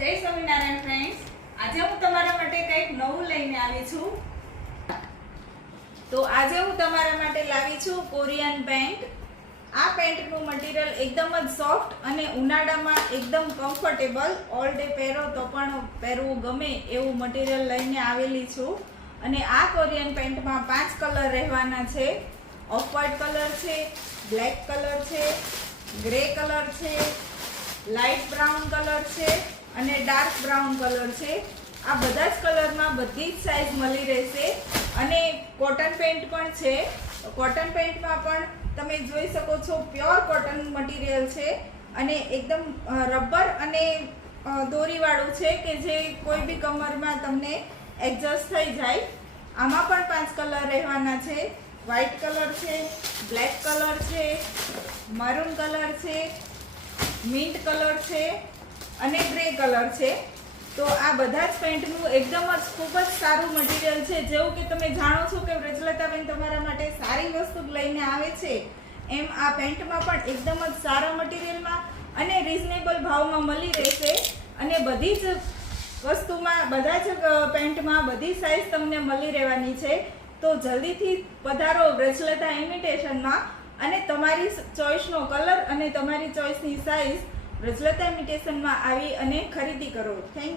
જય સ્વામિનારાયણ ફ્રેન્ડ્સ, આજે હું તમારા માટે કંઈક નવું લઈને આવી છું. તો આજે હું તમારા માટે લાવી છું કોરિયન પેન્ટ. આ પેન્ટનું મટીરિયલ એકદમ જ સોફ્ટ અને ઉનાળામાં એકદમ કમ્ફર્ટેબલ, ઓલ ડે પહેરો તો પણ પહેરવું ગમે એવું મટીરિયલ લઈને આવેલી છું. અને આ કોરિયન પેન્ટમાં 5 કલર રહેવાના છે. ઓફ વ્હાઇટ કલર છે, બ્લેક કલર છે, ગ્રે કલર છે, લાઇટ બ્રાઉન કલર છે અને ડાર્ક બ્રાઉન કલર છે. આ બધા જ કલરમાં બધી જ સાઇઝ મળી રહેશે. અને કોટન પેન્ટ પણ છે. કોટન પેન્ટમાં પણ તમે જોઈ શકો છો, પ્યોર કોટન મટીરિયલ છે અને એકદમ રબર અને દોરીવાળું છે કે જે કોઈ બી કમરમાં તમને એડજસ્ટ થઈ જાય. આમાં પણ 5 કલર રહેવાના છે. વ્હાઇટ કલર છે, બ્લેક કલર છે, મરૂન કલર છે, મિન્ટ કલર છે અને ગ્રે કલર છે. તો આ બધા જ પેન્ટનું એકદમ જ ખૂબ જ સારું મટીરિયલ છે. જેવું કે તમે જાણો છો કે વ્રજલતાબેન તમારા માટે સારી વસ્તુ લઈને આવે છે, એમ આ પેન્ટમાં પણ એકદમ જ સારા મટીરિયલમાં અને રિઝનેબલ ભાવમાં મળી રહેશે. અને બધી જ વસ્તુમાં, બધા જ પેન્ટમાં બધી સાઇઝ તમને મળી રહેવાની છે. તો જલ્દીથી પધારો વ્રજલતા ઇમિટેશનમાં અને તમારી ચોઈસનો કલર અને તમારી ચોઈસની સાઇઝ વ્રજલતા ઇમિટેશનમાં આવી અને ખરીદી કરો. Thank you.